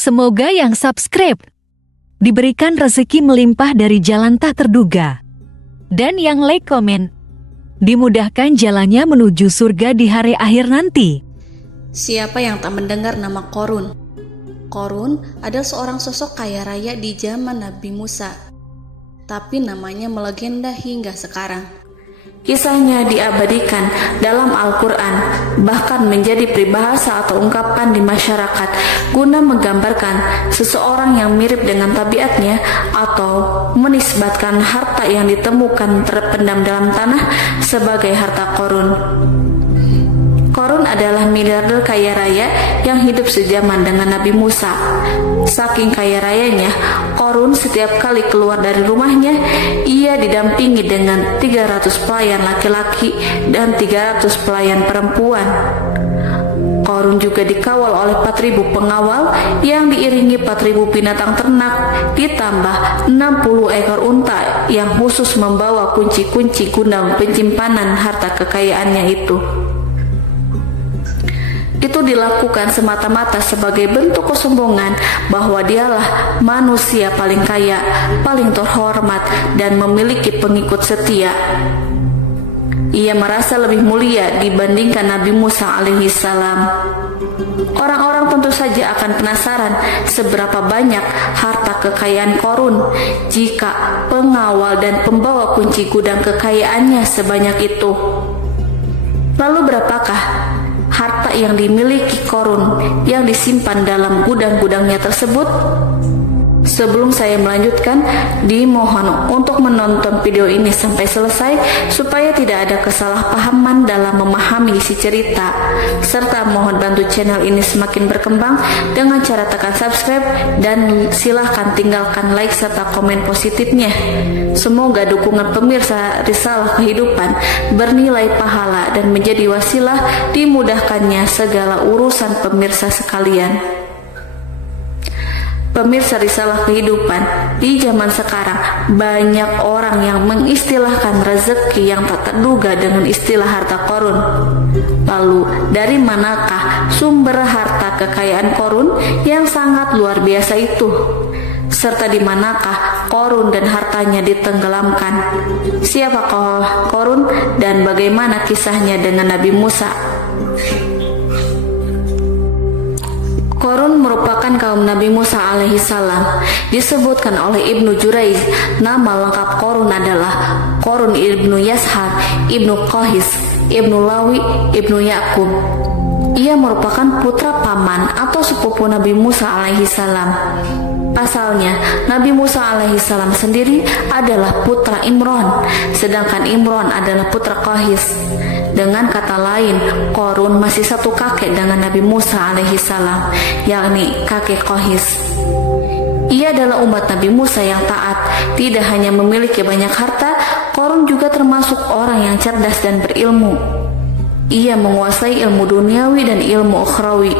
Semoga yang subscribe diberikan rezeki melimpah dari jalan tak terduga. Dan yang like komen, dimudahkan jalannya menuju surga di hari akhir nanti. Siapa yang tak mendengar nama Qorun? Qorun adalah seorang sosok kaya raya di zaman Nabi Musa, tapi namanya melegenda hingga sekarang. Kisahnya diabadikan dalam Al-Quran, bahkan menjadi peribahasa atau ungkapan di masyarakat guna menggambarkan seseorang yang mirip dengan tabiatnya atau menisbatkan harta yang ditemukan terpendam dalam tanah sebagai harta Qorun. Qorun adalah miliarder kaya raya yang hidup sejaman dengan Nabi Musa. Saking kaya rayanya, Qorun setiap kali keluar dari rumahnya, ia didampingi dengan 300 pelayan laki-laki dan 300 pelayan perempuan. Qorun juga dikawal oleh 4.000 pengawal yang diiringi 4.000 binatang ternak, ditambah 60 ekor unta yang khusus membawa kunci-kunci guna penyimpanan harta kekayaannya itu. Itu dilakukan semata-mata sebagai bentuk kesombongan bahwa dialah manusia paling kaya, paling terhormat, dan memiliki pengikut setia. Ia merasa lebih mulia dibandingkan Nabi Musa alaihissalam. Orang-orang tentu saja akan penasaran seberapa banyak harta kekayaan Qorun jika pengawal dan pembawa kunci gudang kekayaannya sebanyak itu. Lalu berapakah harta yang dimiliki Qorun yang disimpan dalam gudang-gudangnya tersebut? Sebelum saya melanjutkan, dimohon untuk menonton video ini sampai selesai supaya tidak ada kesalahpahaman dalam memahami isi cerita, serta mohon bantu channel ini semakin berkembang dengan cara tekan subscribe dan silahkan tinggalkan like serta komen positifnya. Semoga dukungan pemirsa Risalah Kehidupan bernilai pahala dan menjadi wasilah dimudahkannya segala urusan pemirsa sekalian. Pemirsa Risalah Kehidupan, di zaman sekarang banyak orang yang mengistilahkan rezeki yang tak terduga dengan istilah harta Qorun. Lalu dari manakah sumber harta kekayaan Qorun yang sangat luar biasa itu? Serta di manakah Qorun dan hartanya ditenggelamkan? Siapakah Qorun dan bagaimana kisahnya dengan Nabi Musa? Qorun merupakan kaum Nabi Musa alaihissalam. Disebutkan oleh Ibnu Jurayj, nama lengkap Qorun adalah Qorun ibnu Yashar, ibnu Qahis, ibnu Lawi, ibnu Yakub. Ia merupakan putra paman atau sepupu Nabi Musa alaihissalam. Pasalnya, Nabi Musa alaihissalam sendiri adalah putra Imron, sedangkan Imron adalah putra Qahis. Dengan kata lain, Qorun masih satu kakek dengan Nabi Musa alaihissalam, yakni kakek Qahis. Ia adalah umat Nabi Musa yang taat. Tidak hanya memiliki banyak harta, Qorun juga termasuk orang yang cerdas dan berilmu. Ia menguasai ilmu duniawi dan ilmu ukhrawi,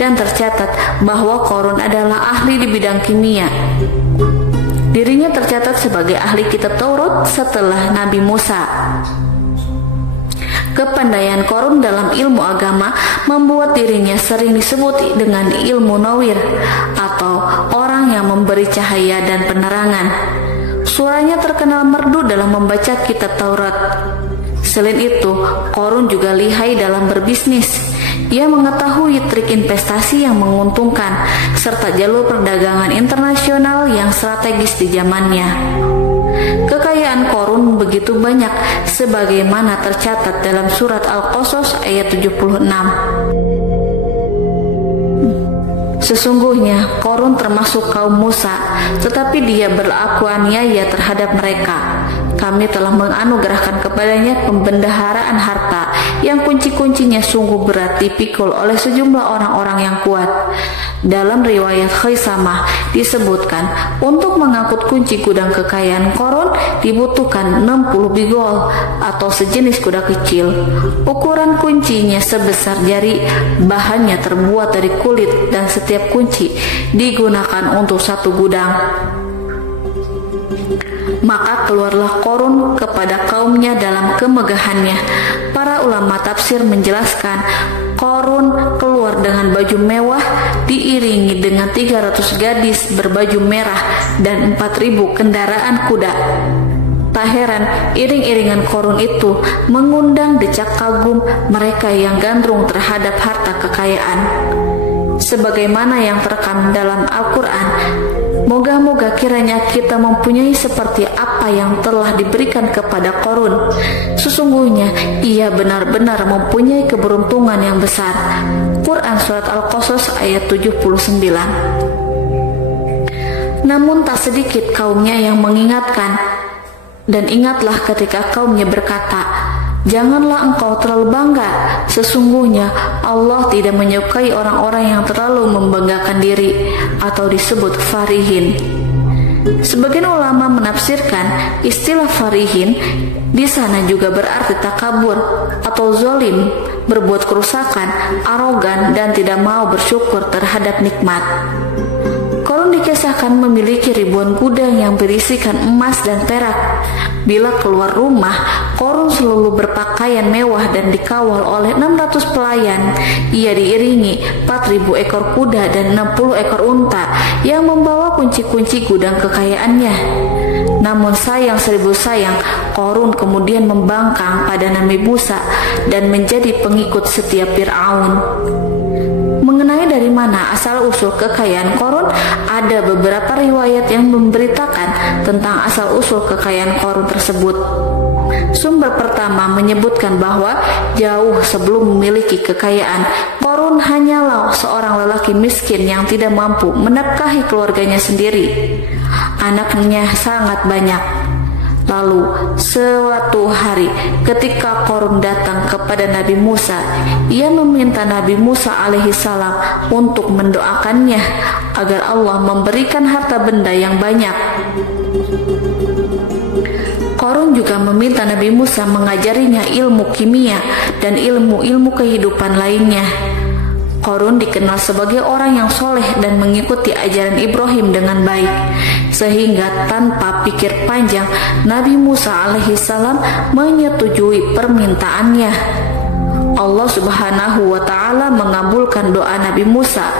dan tercatat bahwa Qorun adalah ahli di bidang kimia. Dirinya tercatat sebagai ahli kitab Taurat setelah Nabi Musa. Kepandaian Qorun dalam ilmu agama membuat dirinya sering disebut dengan ilmu nawir atau orang yang memberi cahaya dan penerangan. Suaranya terkenal merdu dalam membaca kitab Taurat. Selain itu, Qorun juga lihai dalam berbisnis. Ia mengetahui trik investasi yang menguntungkan serta jalur perdagangan internasional yang strategis di zamannya. Kekayaan Qorun begitu banyak sebagaimana tercatat dalam surat Al-Qasas ayat 76. Sesungguhnya Qorun termasuk kaum Musa, tetapi dia berlaku aniaya terhadap mereka. Kami telah menganugerahkan kepadanya pembendaharaan harta yang kunci-kuncinya sungguh berat dipikul oleh sejumlah orang-orang yang kuat. Dalam riwayat Khaisamah disebutkan, untuk mengangkut kunci gudang kekayaan Qorun dibutuhkan 60 bigol atau sejenis kuda kecil. Ukuran kuncinya sebesar jari, bahannya terbuat dari kulit dan setiap kunci digunakan untuk satu gudang. Maka keluarlah Qorun kepada kaumnya dalam kemegahannya. Para ulama tafsir menjelaskan, Korun keluar dengan baju mewah diiringi dengan 300 gadis berbaju merah dan 4.000 kendaraan kuda. Tak heran iring-iringan Korun itu mengundang decak kagum mereka yang gandrung terhadap harta kekayaan. Sebagaimana yang terekam dalam Al-Quran, moga-moga kiranya kita mempunyai seperti apa yang telah diberikan kepada Korun. Sesungguhnya ia benar-benar mempunyai keberuntungan yang besar. Quran Surat Al-Qasas ayat 79. Namun tak sedikit kaumnya yang mengingatkan, dan ingatlah ketika kaumnya berkata, janganlah engkau terlalu bangga. Sesungguhnya Allah tidak menyukai orang-orang yang terlalu membanggakan diri atau disebut farihin. Sebagian ulama menafsirkan istilah farihin di sana juga berarti takabur atau zolim, berbuat kerusakan, arogan, dan tidak mau bersyukur terhadap nikmat. Korun dikisahkan memiliki ribuan gudang yang berisikan emas dan perak. Bila keluar rumah, Korun selalu berpakaian mewah dan dikawal oleh 600 pelayan. Ia diiringi 4.000 ekor kuda dan 60 ekor unta yang membawa kunci-kunci gudang kekayaannya. Namun sayang seribu sayang, Korun kemudian membangkang pada Nabi Musa dan menjadi pengikut setia Fir'aun. Mengenai dari mana asal-usul kekayaan Korun, ada beberapa riwayat yang memberitakan tentang asal-usul kekayaan Korun tersebut. Sumber pertama menyebutkan bahwa jauh sebelum memiliki kekayaan, Korun hanyalah seorang lelaki miskin yang tidak mampu menafkahi keluarganya sendiri. Anaknya sangat banyak. Lalu suatu hari ketika Korun datang kepada Nabi Musa, ia meminta Nabi Musa alaihissalam untuk mendoakannya agar Allah memberikan harta benda yang banyak. Korun juga meminta Nabi Musa mengajarinya ilmu kimia dan ilmu-ilmu kehidupan lainnya. Korun dikenal sebagai orang yang soleh dan mengikuti ajaran Ibrahim dengan baik, sehingga tanpa pikir panjang Nabi Musa alaihissalam menyetujui permintaannya. Allah Subhanahu wa Ta'ala mengabulkan doa Nabi Musa.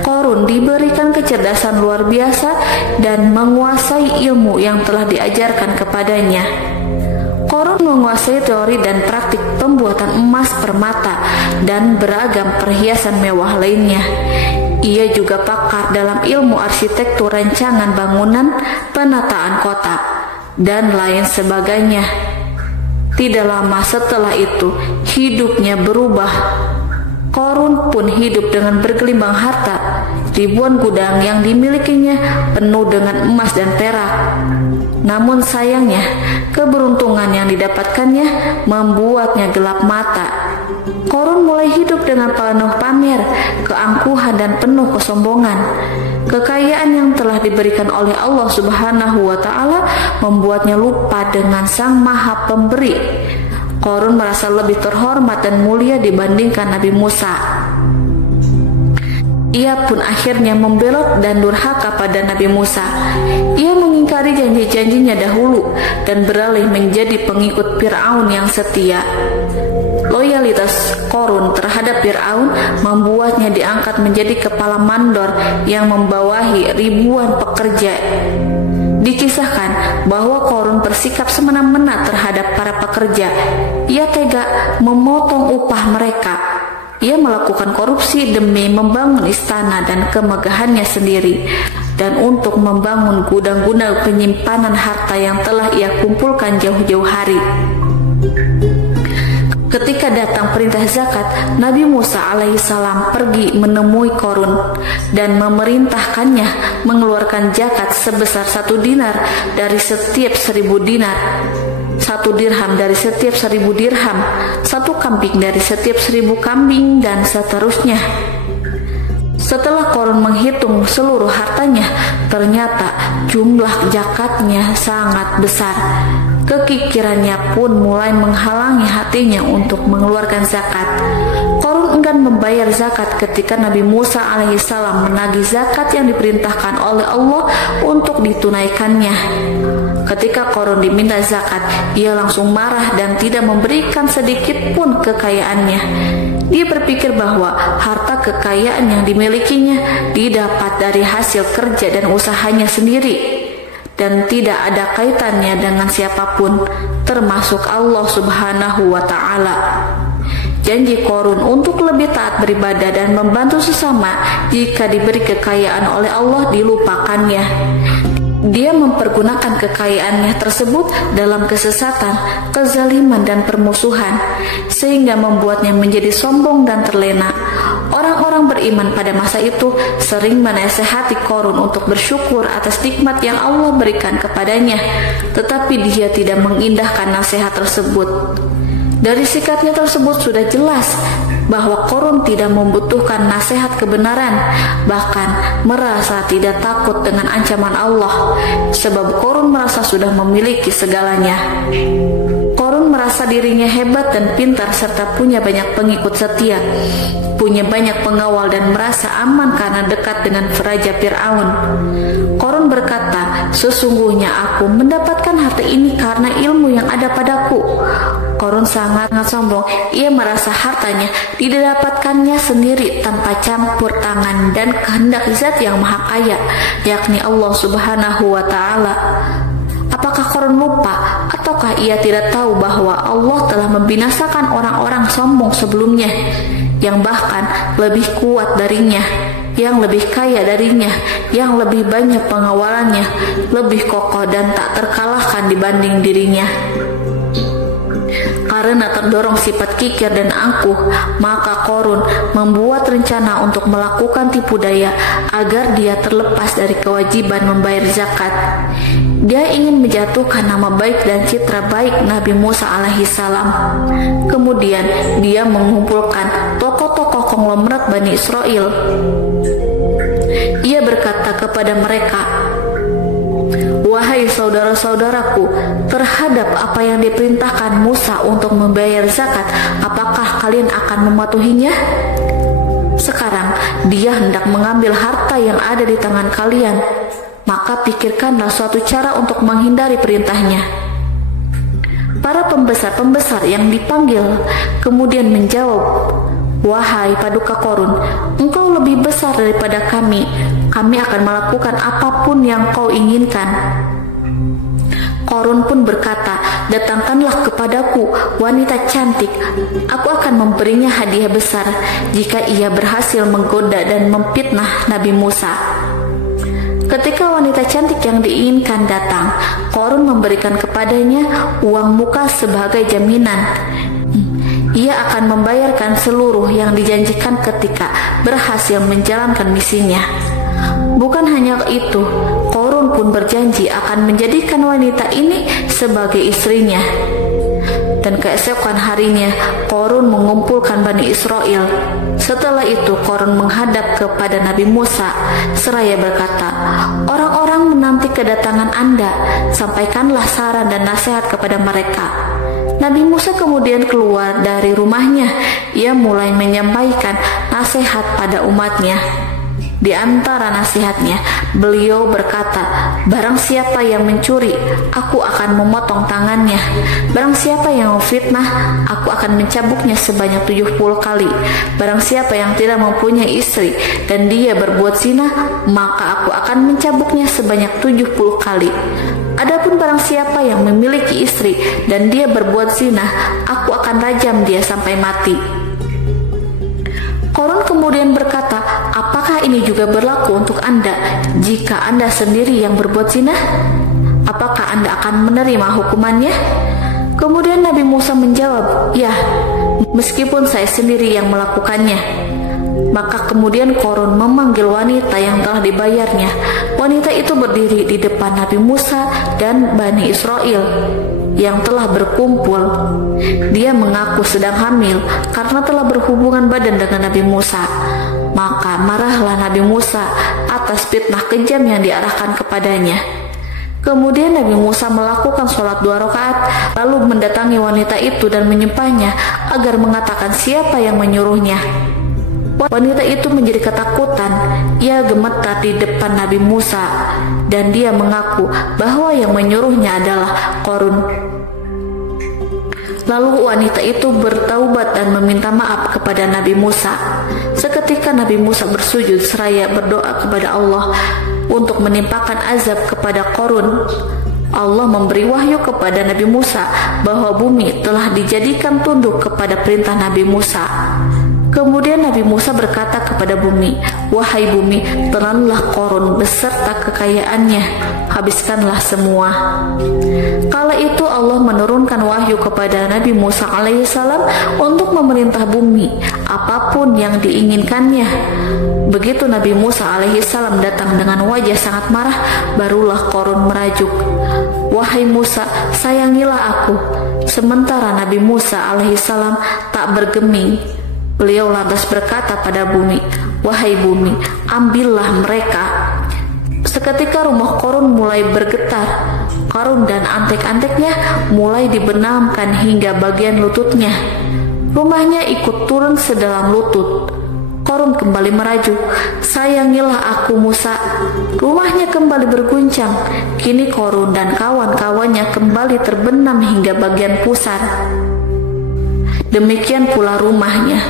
Korun diberikan kecerdasan luar biasa dan menguasai ilmu yang telah diajarkan kepadanya. Korun menguasai teori dan praktik pembuatan emas permata dan beragam perhiasan mewah lainnya. Ia juga pakar dalam ilmu arsitektur, rancangan bangunan, penataan kota, dan lain sebagainya. Tidak lama setelah itu, hidupnya berubah. Korun pun hidup dengan bergelimbang harta. Ribuan gudang yang dimilikinya penuh dengan emas dan perak. Namun sayangnya, keberuntungan yang didapatkannya membuatnya gelap mata. Korun mulai hidup dengan penuh pamer, keangkuhan, dan penuh kesombongan. Kekayaan yang telah diberikan oleh Allah Subhanahu wa Ta'ala membuatnya lupa dengan Sang Maha Pemberi. Korun merasa lebih terhormat dan mulia dibandingkan Nabi Musa. Ia pun akhirnya membelot dan durhaka pada Nabi Musa. Ia mengingkari janji-janjinya dahulu dan beralih menjadi pengikut Fir'aun yang setia. Loyalitas Korun terhadap Fir'aun membuatnya diangkat menjadi kepala mandor yang membawahi ribuan pekerja. Dikisahkan bahwa Korun bersikap semena-mena terhadap para pekerja. Ia tega memotong upah mereka. Ia melakukan korupsi demi membangun istana dan kemegahannya sendiri, dan untuk membangun gudang-gudang penyimpanan harta yang telah ia kumpulkan jauh-jauh hari. Ketika datang perintah zakat, Nabi Musa alaihissalam pergi menemui Korun dan memerintahkannya mengeluarkan zakat sebesar 1 dinar dari setiap 1000 dinar, 1 dirham dari setiap 1000 dirham, 1 kambing dari setiap 1000 kambing, dan seterusnya. Setelah Korun menghitung seluruh hartanya, ternyata jumlah zakatnya sangat besar. Kekikirannya pun mulai menghalangi hatinya untuk mengeluarkan zakat. Qarun enggan membayar zakat ketika Nabi Musa alaihissalam menagih zakat yang diperintahkan oleh Allah untuk ditunaikannya. Ketika Qarun diminta zakat, ia langsung marah dan tidak memberikan sedikit pun kekayaannya. Dia berpikir bahwa harta kekayaan yang dimilikinya didapat dari hasil kerja dan usahanya sendiri, dan tidak ada kaitannya dengan siapapun, termasuk Allah Subhanahu wa Ta'ala. Janji Qarun untuk lebih taat beribadah dan membantu sesama jika diberi kekayaan oleh Allah dilupakannya. Dia mempergunakan kekayaannya tersebut dalam kesesatan, kezaliman, dan permusuhan, sehingga membuatnya menjadi sombong dan terlena. Orang-orang beriman pada masa itu sering menasehati Qarun untuk bersyukur atas nikmat yang Allah berikan kepadanya, tetapi dia tidak mengindahkan nasihat tersebut. Dari sikapnya tersebut sudah jelas bahwa Qarun tidak membutuhkan nasihat kebenaran, bahkan merasa tidak takut dengan ancaman Allah, sebab Qarun merasa sudah memiliki segalanya. Qarun merasa dirinya hebat dan pintar serta punya banyak pengikut setia, punya banyak pengawal dan merasa aman karena dekat dengan Raja Fir'aun. Qarun berkata, "Sesungguhnya aku mendapatkan harta ini karena ilmu yang ada padaku." Qarun sangat sombong. Ia merasa hartanya didapatkannya sendiri tanpa campur tangan dan kehendak Zat yang Maha Kaya, yakni Allah Subhanahu wa Ta'ala. Apakah Qarun lupa ataukah ia tidak tahu bahwa Allah telah membinasakan orang-orang sombong sebelumnya, yang bahkan lebih kuat darinya, yang lebih kaya darinya, yang lebih banyak pengawalannya, lebih kokoh dan tak terkalahkan dibanding dirinya? Karena terdorong sifat kikir dan angkuh, maka Qarun membuat rencana untuk melakukan tipu daya agar dia terlepas dari kewajiban membayar zakat. Dia ingin menjatuhkan nama baik dan citra baik Nabi Musa alaihissalam. Kemudian dia mengumpulkan tokoh-tokoh konglomerat Bani Israel. Ia berkata kepada mereka, "Wahai saudara-saudaraku, terhadap apa yang diperintahkan Musa untuk membayar zakat, apakah kalian akan mematuhinya? Sekarang dia hendak mengambil harta yang ada di tangan kalian, maka pikirkanlah suatu cara untuk menghindari perintahnya." Para pembesar-pembesar yang dipanggil kemudian menjawab, "Wahai paduka Qarun, engkau lebih besar daripada kami. Kami akan melakukan apapun yang kau inginkan." Qarun pun berkata, "Datangkanlah kepadaku wanita cantik. Aku akan memberinya hadiah besar jika ia berhasil menggoda dan memfitnah Nabi Musa." Ketika wanita cantik yang diinginkan datang, Qarun memberikan kepadanya uang muka sebagai jaminan. Ia akan membayarkan seluruh yang dijanjikan ketika berhasil menjalankan misinya. Bukan hanya itu, Qarun pun berjanji akan menjadikan wanita ini sebagai istrinya. Dan keesokan harinya, Qarun mengumpulkan Bani Israel. Setelah itu, Qarun menghadap kepada Nabi Musa seraya berkata, "Orang-orang menanti kedatangan Anda, sampaikanlah saran dan nasihat kepada mereka." Nabi Musa kemudian keluar dari rumahnya. Ia mulai menyampaikan nasihat pada umatnya. Di antara nasihatnya, beliau berkata, "Barang siapa yang mencuri, aku akan memotong tangannya. Barang siapa yang memfitnah, aku akan mencambuknya sebanyak 70 kali. Barang siapa yang tidak mempunyai istri dan dia berbuat zina, maka aku akan mencambuknya sebanyak 70 kali. Adapun barang siapa yang memiliki istri dan dia berbuat zina, aku akan rajam dia sampai mati." Qarun kemudian berkata, "Apakah ini juga berlaku untuk Anda jika Anda sendiri yang berbuat zina? Apakah Anda akan menerima hukumannya?" Kemudian Nabi Musa menjawab, "Ya, meskipun saya sendiri yang melakukannya." Maka kemudian Qarun memanggil wanita yang telah dibayarnya. Wanita itu berdiri di depan Nabi Musa dan Bani Israel yang telah berkumpul. Dia mengaku sedang hamil karena telah berhubungan badan dengan Nabi Musa. Maka marahlah Nabi Musa atas fitnah kejam yang diarahkan kepadanya. Kemudian Nabi Musa melakukan sholat 2 rakaat, lalu mendatangi wanita itu dan menyumpahnya agar mengatakan siapa yang menyuruhnya. Wanita itu menjadi ketakutan. Ia gemetar di depan Nabi Musa dan dia mengaku bahwa yang menyuruhnya adalah Qarun. Lalu wanita itu bertaubat dan meminta maaf kepada Nabi Musa. Seketika Nabi Musa bersujud seraya berdoa kepada Allah untuk menimpakan azab kepada Qarun. Allah memberi wahyu kepada Nabi Musa bahwa bumi telah dijadikan tunduk kepada perintah Nabi Musa. Kemudian Nabi Musa berkata kepada bumi, "Wahai bumi, telanlah Qarun beserta kekayaannya, habiskanlah semua." Kala itu Allah menurunkan wahyu kepada Nabi Musa alaihissalam untuk memerintah bumi apapun yang diinginkannya. Begitu Nabi Musa alaihissalam datang dengan wajah sangat marah, barulah Qarun merajuk, "Wahai Musa, sayangilah aku." Sementara Nabi Musa alaihissalam tak bergeming. Beliau lantas berkata pada bumi, "Wahai bumi, ambillah mereka." Seketika rumah Qarun mulai bergetar. Qarun dan antek-anteknya mulai dibenamkan hingga bagian lututnya. Rumahnya ikut turun sedalam lutut. Qarun kembali merajuk, "Sayangilah aku Musa." Rumahnya kembali berguncang. Kini Qarun dan kawan-kawannya kembali terbenam hingga bagian pusar. Demikian pula rumahnya.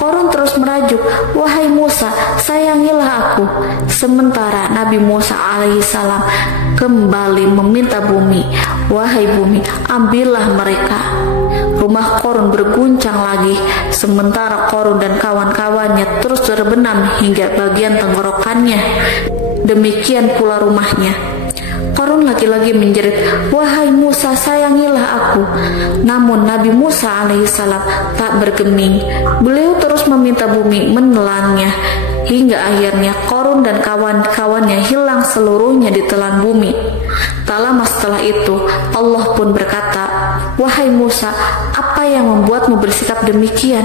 Qarun terus merajuk, "Wahai Musa, sayangilah aku." Sementara Nabi Musa alaihissalam kembali meminta bumi, "Wahai bumi, ambillah mereka." Rumah Qarun berguncang lagi, sementara Qarun dan kawan-kawannya terus terbenam hingga bagian tenggorokannya. Demikian pula rumahnya. Qarun lagi-lagi menjerit, "Wahai Musa, sayangilah aku." Namun Nabi Musa alaihissalam tak bergeming. Beliau terus meminta bumi menelannya, hingga akhirnya Qarun dan kawan-kawannya hilang seluruhnya di telan bumi. Tak lama setelah itu Allah pun berkata, "Wahai Musa, apa yang membuatmu bersikap demikian?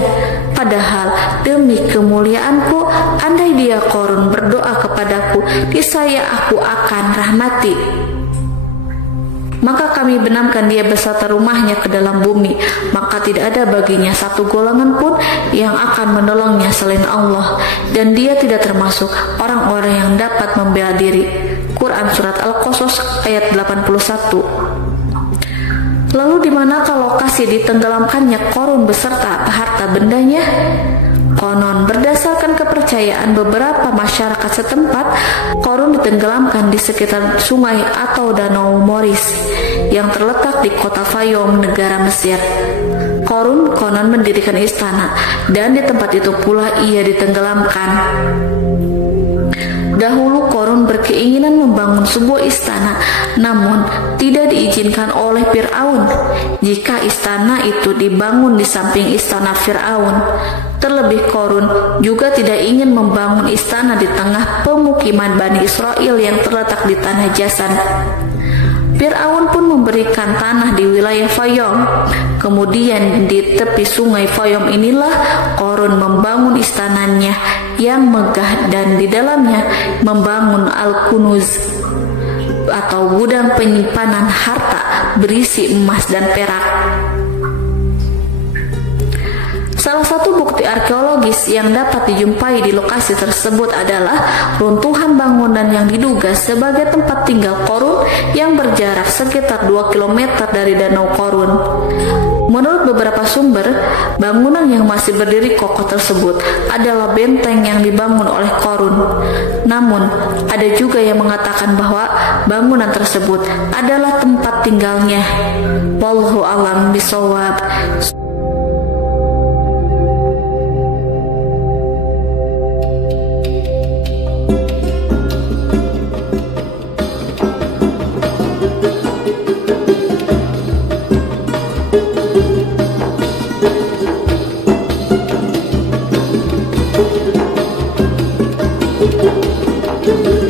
Padahal demi kemuliaanku, andai dia Qarun berdoa kepadaku, niscaya aku akan rahmati. Maka kami benamkan dia beserta rumahnya ke dalam bumi, maka tidak ada baginya satu golongan pun yang akan menolongnya selain Allah, dan dia tidak termasuk orang-orang yang dapat membela diri." Quran Surat Al-Qasas ayat 81. Lalu di manakah lokasi ditenggelamkannya Qarun beserta harta bendanya? Konon berdasarkan kepercayaan beberapa masyarakat setempat, Qarun ditenggelamkan di sekitar sungai atau danau Moris yang terletak di kota Fayum, negara Mesir. Qarun konon mendirikan istana dan di tempat itu pula ia ditenggelamkan. Dahulu Qarun berkeinginan membangun sebuah istana, namun tidak diizinkan oleh Fir'aun jika istana itu dibangun di samping istana Fir'aun. Terlebih Qarun juga tidak ingin membangun istana di tengah pemukiman Bani Israel yang terletak di tanah Jasan. Fir'aun pun memberikan tanah di wilayah Fayum. Kemudian di tepi sungai Fayum inilah Qarun membangun istananya yang megah dan di dalamnya membangun Al-Kunuz atau gudang penyimpanan harta berisi emas dan perak. Salah satu bukti arkeologis yang dapat dijumpai di lokasi tersebut adalah runtuhan bangunan yang diduga sebagai tempat tinggal Qarun yang berjarak sekitar 2 km dari Danau Qarun. Menurut beberapa sumber, bangunan yang masih berdiri kokoh tersebut adalah benteng yang dibangun oleh Qarun. Namun, ada juga yang mengatakan bahwa bangunan tersebut adalah tempat tinggalnya. Wallahu a'lam bishawab. Thank you.